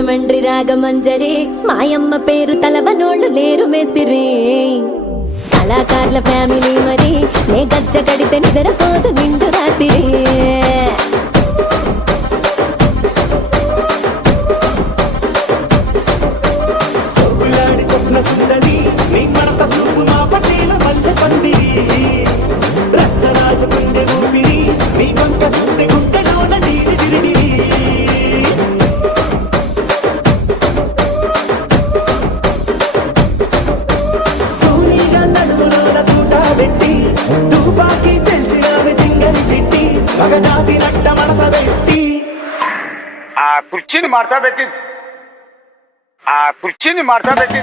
రాజమండ్రి రాగమంజరి మాయమ్మ పేరు తలవనోళ్ళు లేరు మేస్తిరి కళాకారుల ఫ్యామిలీ మరి నే గజ్జ కడితే నిద్రపోదు నిండు రాత్రి కుర్చీని మార్చబెట్టి ఆ కుర్చీని మార్చబెట్టి